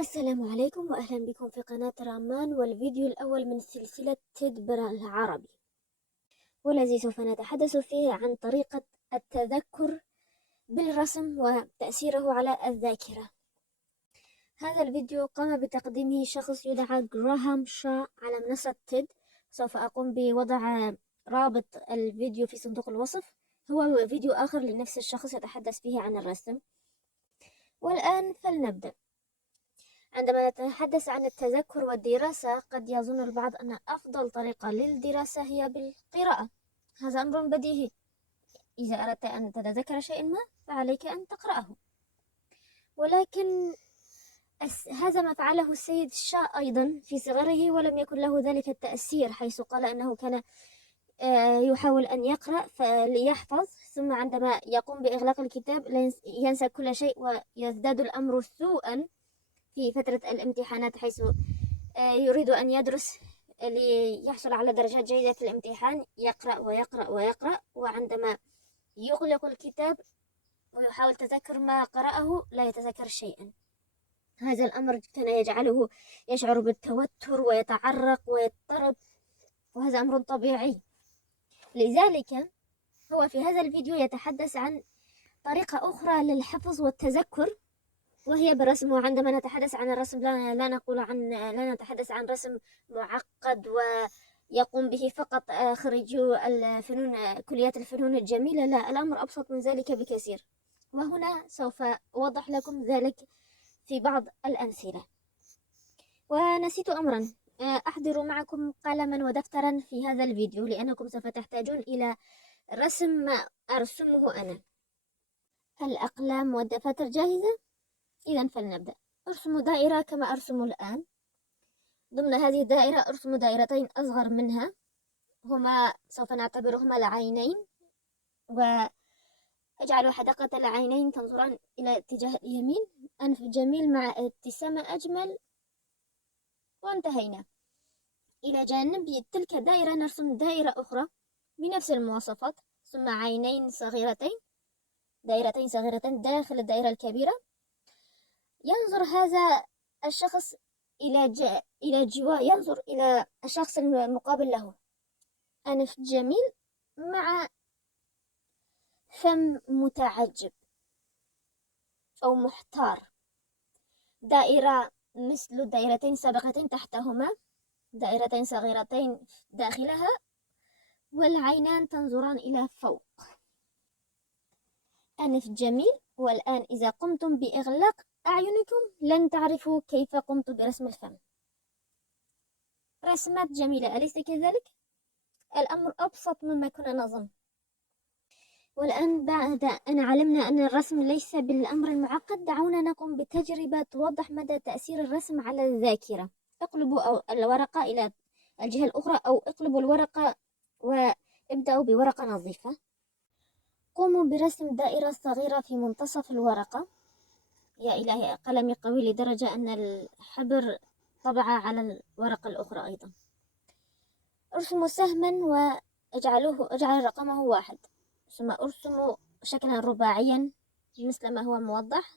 السلام عليكم وأهلا بكم في قناة رامان، والفيديو الأول من سلسلة تدبر العربي، والذي سوف نتحدث فيه عن طريقة التذكر بالرسم وتأثيره على الذاكرة. هذا الفيديو قام بتقديمه شخص يدعى جراهام شا على منصة تيد. سوف أقوم بوضع رابط الفيديو في صندوق الوصف. هو فيديو آخر لنفس الشخص يتحدث فيه عن الرسم. والآن فلنبدأ. عندما نتحدث عن التذكر والدراسة، قد يظن البعض أن أفضل طريقة للدراسة هي بالقراءة. هذا أمر بديهي، إذا أردت أن تتذكر شيئا ما فعليك أن تقرأه. ولكن هذا ما فعله السيد شاء أيضا في صغره، ولم يكن له ذلك التأثير، حيث قال أنه كان يحاول أن يقرأ فليحفظ، ثم عندما يقوم بإغلاق الكتاب ينسى كل شيء، ويزداد الأمر سوءا في فترة الامتحانات، حيث يريد أن يدرس ليحصل على درجات جيدة في الامتحان، يقرأ ويقرأ ويقرأ، وعندما يغلق الكتاب ويحاول تذكر ما قرأه لا يتذكر شيئا. هذا الأمر كان يجعله يشعر بالتوتر ويتعرق ويضطرب، وهذا أمر طبيعي. لذلك هو في هذا الفيديو يتحدث عن طريقة أخرى للحفظ والتذكر، وهي بالرسم. وعندما نتحدث عن الرسم لا نتحدث عن رسم معقد ويقوم به فقط خريجو الفنون، كليات الفنون الجميلة. لا، الأمر أبسط من ذلك بكثير، وهنا سوف أوضح لكم ذلك في بعض الأمثلة. ونسيت أمرا، أحضروا معكم قلما ودفترا في هذا الفيديو، لأنكم سوف تحتاجون إلى رسم ما أرسمه أنا. الأقلام والدفاتر جاهزة؟ إذا فلنبدأ. ارسموا دائرة كما أرسم الآن. ضمن هذه الدائرة ارسموا دائرتين أصغر منها، هما سوف نعتبرهما العينين، واجعلوا حدقة العينين تنظران إلى اتجاه اليمين. أنف جميل مع ابتسامة أجمل، وانتهينا. إلى جانب تلك الدائرة نرسم دائرة أخرى بنفس المواصفات، ثم عينين صغيرتين، دائرتين صغيرتين داخل الدائرة الكبيرة. ينظر هذا الشخص ينظر إلى الشخص المقابل له. أنف جميل مع فم متعجب أو محتار. دائرة مثل دائرتين سابقتين تحتهما، دائرتين صغيرتين داخلها، والعينان تنظران إلى فوق. أنف جميل. والآن إذا قمتم بإغلاق أعينكم لن تعرفوا كيف قمت برسم الفم. رسمات جميلة، أليس كذلك؟ الأمر أبسط مما كنا نظن. والآن بعد أن علمنا أن الرسم ليس بالأمر المعقد، دعونا نقوم بتجربة توضح مدى تأثير الرسم على الذاكرة. اقلبوا الورقة إلى الجهة الأخرى، أو اقلبوا الورقة وابدأوا بورقة نظيفة. قوموا برسم دائرة صغيرة في منتصف الورقة. يا إلهي، قلمي قوي لدرجة أن الحبر طبع على الورقة الأخرى أيضا. ارسموا سهما اجعل رقمه 1، ثم ارسموا شكلا رباعيا مثل ما هو موضح،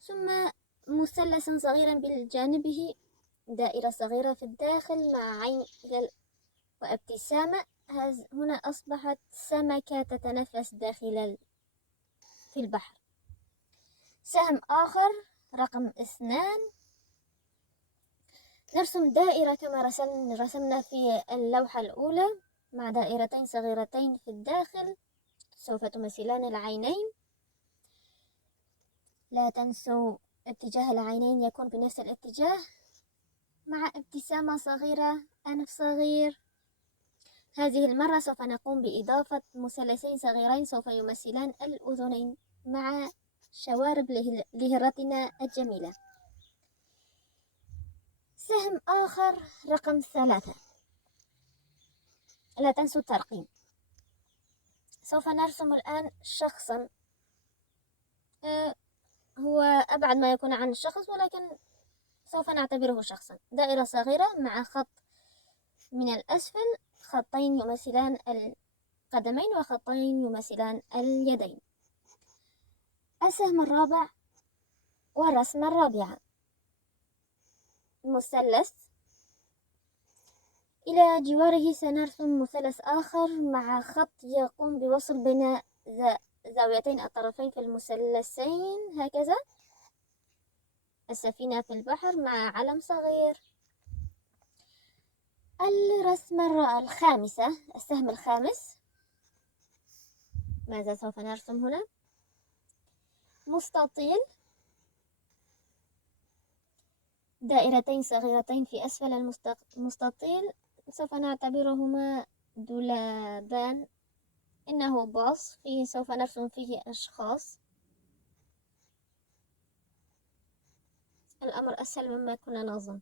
ثم مثلثا صغيرا بجانبه، دائرة صغيرة في الداخل مع عين وابتسامة. هنا أصبحت سمكة تتنفس في البحر. سهم آخر رقم 2. نرسم دائرة كما رسمنا في اللوحة الأولى، مع دائرتين صغيرتين في الداخل سوف تمثلان العينين. لا تنسوا اتجاه العينين يكون بنفس الاتجاه، مع ابتسامة صغيرة، أنف صغير. هذه المرة سوف نقوم بإضافة مثلثين صغيرين سوف يمثلان الأذنين مع شوارب لهرتنا الجميلة. سهم آخر رقم 3. لا تنسوا الترقيم. سوف نرسم الآن شخصا، هو أبعد ما يكون عن الشخص، ولكن سوف نعتبره شخصا. دائرة صغيرة مع خط من الأسفل، خطين يمثلان القدمين وخطين يمثلان اليدين. السهم الرابع والرسمة الرابعة. مثلث، إلى جواره سنرسم مثلث آخر مع خط يقوم بوصل بين زاويتين الطرفين في المثلثين هكذا. السفينة في البحر مع علم صغير. الرسمة الخامسة، السهم الخامس، ماذا سوف نرسم هنا؟ مستطيل، دائرتين صغيرتين في أسفل المستطيل سوف نعتبرهما دولابان. إنه باص فيه سوف نرسم فيه أشخاص. الأمر أسهل مما كنا نظن.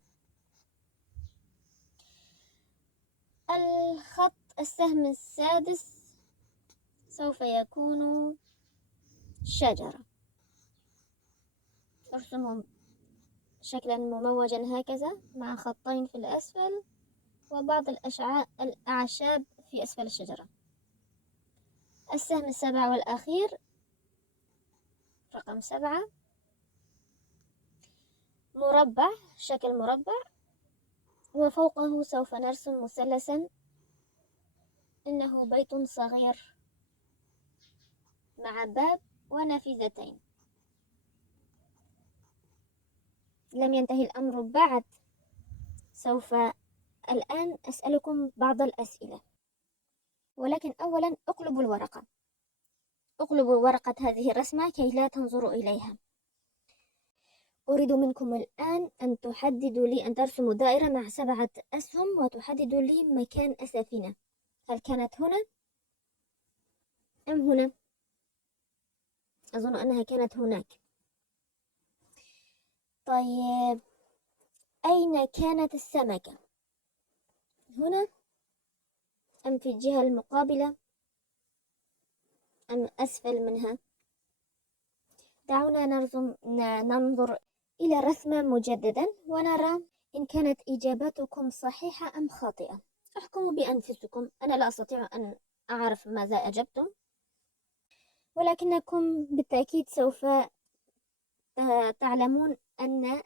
السهم السادس سوف يكون شجرة. أرسمهم شكلا مموجا هكذا مع خطين في الأسفل وبعض الأعشاب في أسفل الشجرة. السهم السابع والأخير، رقم 7، مربع، شكل مربع، وفوقه سوف نرسم مثلثا. إنه بيت صغير مع باب ونافذتين. لم ينتهي الأمر بعد، سوف الآن أسألكم بعض الأسئلة، ولكن أولا اقلبوا الورقة. اقلبوا ورقة هذه الرسمة كي لا تنظروا إليها. أريد منكم الآن أن تحددوا لي، أن ترسموا دائرة مع 7 أسهم وتحددوا لي مكان السفينة. هل كانت هنا أم هنا؟ أظن أنها كانت هناك. طيب، أين كانت السمكة؟ هنا أم في الجهة المقابلة أم أسفل منها؟ دعونا ننظر إلى الرسمة مجددا ونرى إن كانت إجاباتكم صحيحة أم خاطئة. احكموا بأنفسكم، أنا لا أستطيع أن أعرف ماذا أجبتم، ولكنكم بالتأكيد سوف تعلمون أن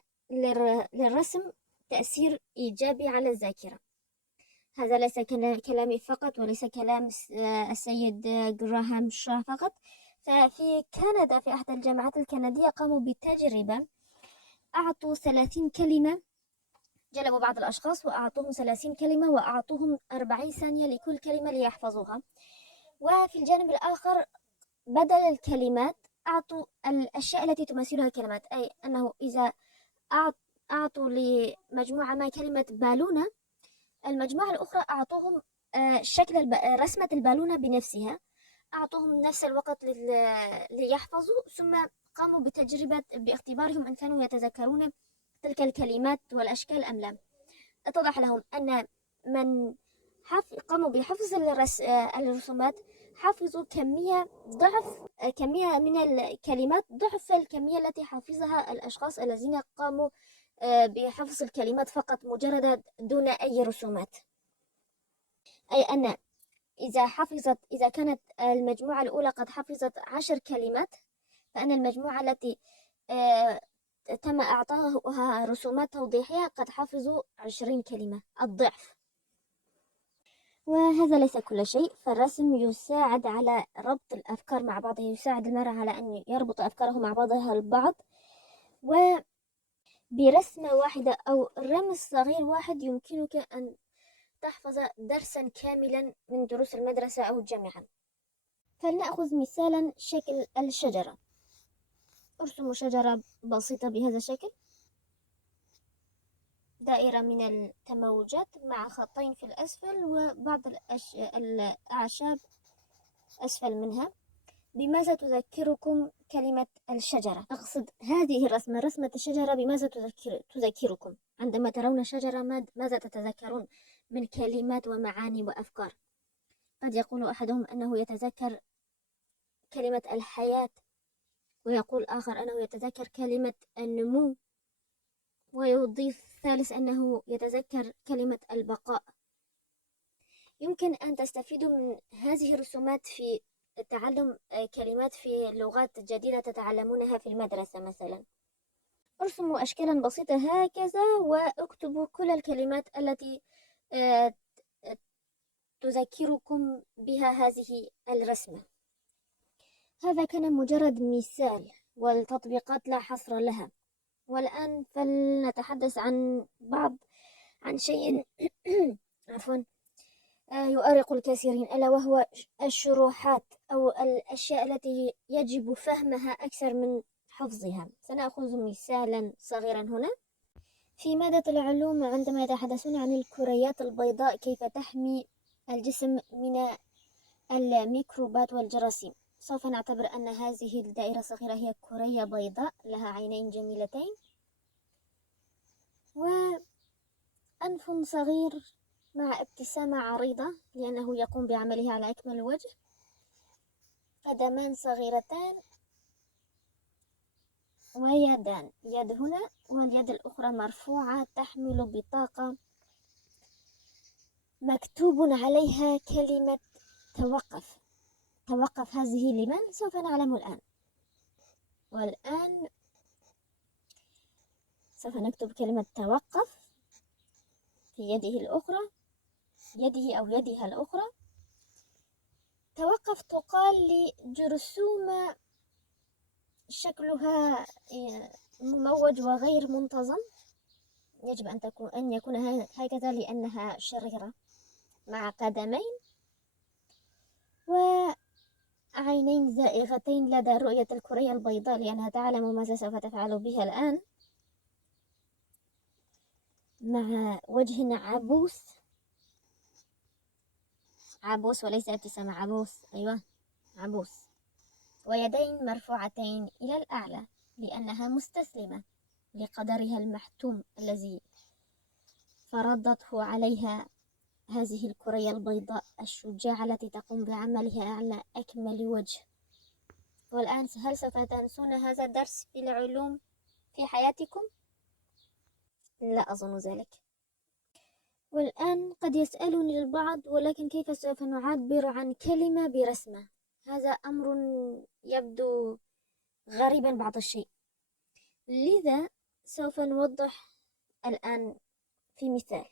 للرسم تأثير إيجابي على الذاكرة. هذا ليس كلامي فقط، وليس كلام السيد جراهام شاه فقط. ففي كندا، في أحد الجامعات الكندية، قاموا بتجربة. أعطوا 30 كلمة، جلبوا بعض الأشخاص وأعطوهم 30 كلمة وأعطوهم 40 ثانية لكل كلمة ليحفظوها. وفي الجانب الآخر بدل الكلمات أعطوا الأشياء التي تمثلها الكلمات، أي أنه إذا أعطوا لمجموعة ما كلمة بالونة، المجموعة الأخرى أعطوهم شكل رسمة البالونة بنفسها، أعطوهم نفس الوقت ليحفظوا، ثم قاموا بتجربة باختبارهم إن كانوا يتذكرون تلك الكلمات والأشكال أم لا. اتضح لهم أن من قاموا بحفظ الرسومات حفظوا كمية من الكلمات ضعف الكمية التي حفظها الأشخاص الذين قاموا بحفظ الكلمات فقط مجرد دون أي رسومات. أي أن إذا كانت المجموعة الأولى قد حفظت 10 كلمات، فأن المجموعة التي تم إعطائها رسومات توضيحية قد حفظوا 20 كلمة، الضعف. وهذا ليس كل شيء، فالرسم يساعد على ربط الأفكار مع بعضها، يساعد المرء على أن يربط أفكاره مع بعضها البعض. وبرسمة واحدة أو رمز صغير واحد يمكنك أن تحفظ درسا كاملا من دروس المدرسة أو الجامعة. فلنأخذ مثالا شكل الشجرة. ارسموا شجرة بسيطة بهذا الشكل، دائرة من التموجات مع خطين في الأسفل وبعض الأعشاب أسفل منها. بماذا تذكركم كلمة الشجرة؟ أقصد هذه الرسمة، رسمة الشجرة، بماذا تذكركم؟ عندما ترون شجرة ماذا تتذكرون من كلمات ومعاني وأفكار؟ قد يقول أحدهم أنه يتذكر كلمة الحياة، ويقول آخر أنه يتذكر كلمة النمو، ويضيف ثالث أنه يتذكر كلمة البقاء. يمكن أن تستفيدوا من هذه الرسومات في تعلم كلمات في لغات جديدة تتعلمونها في المدرسة مثلا. ارسموا أشكالا بسيطة هكذا واكتبوا كل الكلمات التي آه، تذكركم بها هذه الرسمة. هذا كان مجرد مثال، والتطبيقات لا حصر لها. والآن فلنتحدث عن شيء عفوا يؤرق الكثيرين، ألا وهو الشروحات أو الأشياء التي يجب فهمها أكثر من حفظها. سنأخذ مثالا صغيرا هنا. في مادة العلوم عندما يتحدثون عن الكريات البيضاء كيف تحمي الجسم من الميكروبات والجراثيم، سوف نعتبر أن هذه الدائرة الصغيرة هي كرية بيضاء لها عينين جميلتين وأنف صغير مع ابتسامة عريضة لأنه يقوم بعمله على أكمل وجه، قدمان صغيرتان ويدان، يد هنا واليد الأخرى مرفوعة تحمل بطاقة مكتوب عليها كلمة توقف. توقف هذه لمن؟ سوف نعلم الآن. والآن سوف نكتب كلمة توقف في يده الأخرى، يده أو يدها الأخرى. توقف تقال لجرثومة شكلها مموج وغير منتظم، يجب أن يكون هكذا لأنها شريرة، مع قدمين وعينين زائغتين لدى رؤية الكرية البيضاء لأنها تعلم ماذا سوف تفعل بها الآن، مع وجه عبوس، عبوس وليس ابتسامة، عبوس، أيوة عبوس، ويدين مرفوعتين إلى الأعلى لأنها مستسلمة لقدرها المحتوم الذي فرضته عليها هذه الكرية البيضاء الشجاعة التي تقوم بعملها على أكمل وجه. والآن هل سوف تنسون هذا الدرس في العلوم في حياتكم؟ لا أظن ذلك. والآن قد يسألني البعض، ولكن كيف سوف نعبر عن كلمة برسمة؟ هذا أمر يبدو غريبا بعض الشيء، لذا سوف نوضح الآن في مثال.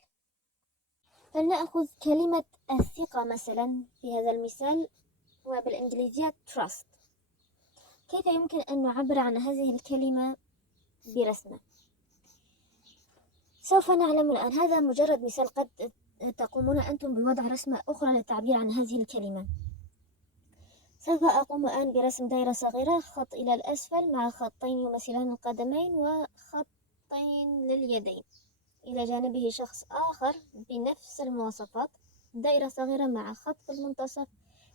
فلنأخذ كلمة الثقة مثلا في هذا المثال، وبالإنجليزية trust. كيف يمكن أن نعبر عن هذه الكلمة برسمة؟ سوف نعلم الآن. هذا مجرد مثال، قد تقومون أنتم بوضع رسمة أخرى للتعبير عن هذه الكلمة. سوف أقوم الآن برسم دائرة صغيرة، خط إلى الأسفل مع خطين يمثلان القدمين وخطين لليدين، إلى جانبه شخص آخر بنفس المواصفات، دائرة صغيرة مع خط في المنتصف،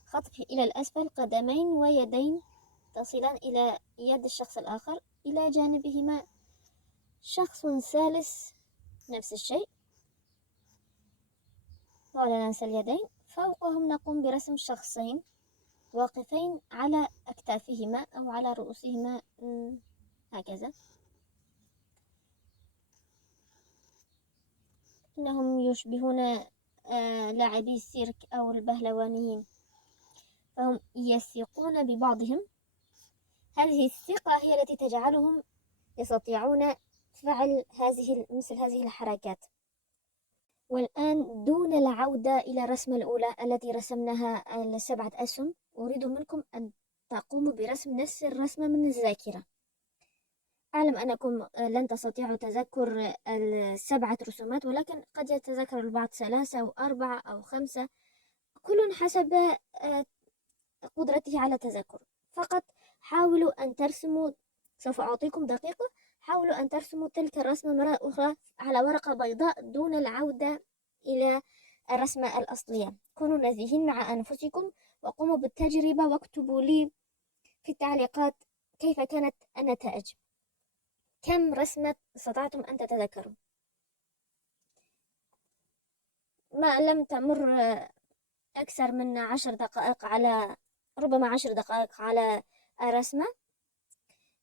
خط إلى الأسفل، قدمين ويدين تصلان إلى يد الشخص الآخر، إلى جانبهما شخص ثالث نفس الشيء، ولا ننسى اليدين. فوقهم نقوم برسم شخصين واقفين على أكتافهما أو على رؤوسهما هكذا، إنهم يشبهون لاعبي السيرك أو البهلوانيين، فهم يثقون ببعضهم. هذه الثقة هي التي تجعلهم يستطيعون فعل مثل هذه الحركات. والآن دون العودة إلى الرسمة الأولى التي رسمناها 7 أسهم، أريد منكم أن تقوموا برسم نفس الرسمة من الذاكرة. أعلم أنكم لن تستطيعوا تذكر 7 رسومات، ولكن قد يتذكر البعض 3 أو 4 أو 5، كل حسب قدرته على التذكر. فقط حاولوا أن ترسموا، سوف أعطيكم دقيقة، حاولوا أن ترسموا تلك الرسمة مرة أخرى على ورقة بيضاء دون العودة إلى الرسمة الأصلية. كونوا نزيهين مع أنفسكم وقوموا بالتجربة، واكتبوا لي في التعليقات كيف كانت النتائج، كم رسمة استطعتم أن تتذكروا. ما لم تمر أكثر من 10 دقائق على ربما 10 دقائق على الرسمة.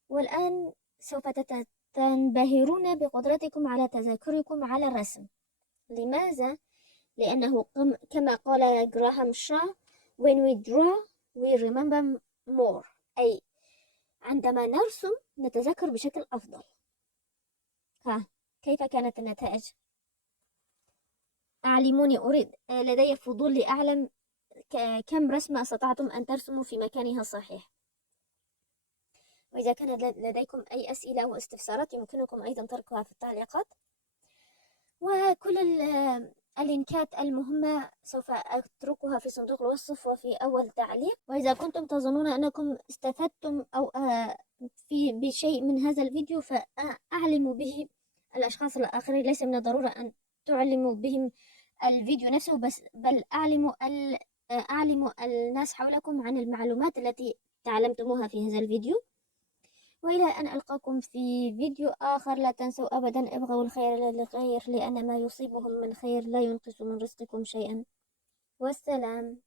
والآن سوف تنبهرون بقدرتكم على تذكركم على الرسم. لماذا؟ لأنه كما قال جراهام شا when we draw we remember more، أي عندما نرسم نتذكر بشكل أفضل. ها، كيف كانت النتائج؟ أعلموني، أريد لدي فضول لأعلم كم رسمة استطعتم أن ترسموا في مكانها الصحيح. وإذا كان لديكم أي أسئلة أو استفسارات يمكنكم أيضا تركها في التعليقات، وكل اللينكات المهمة سوف أتركها في صندوق الوصف وفي أول تعليق. وإذا كنتم تظنون أنكم استفدتم أو بشيء من هذا الفيديو فأعلموا به الأشخاص الآخرين، ليس من الضرورة أن تعلموا بهم الفيديو نفسه بس، بل أعلموا الناس حولكم عن المعلومات التي تعلمتموها في هذا الفيديو. وإلى أن ألقاكم في فيديو آخر، لا تنسوا أبدا ابغوا الخير للغير، لأن ما يصيبهم من خير لا ينقص من رزقكم شيئا. والسلام.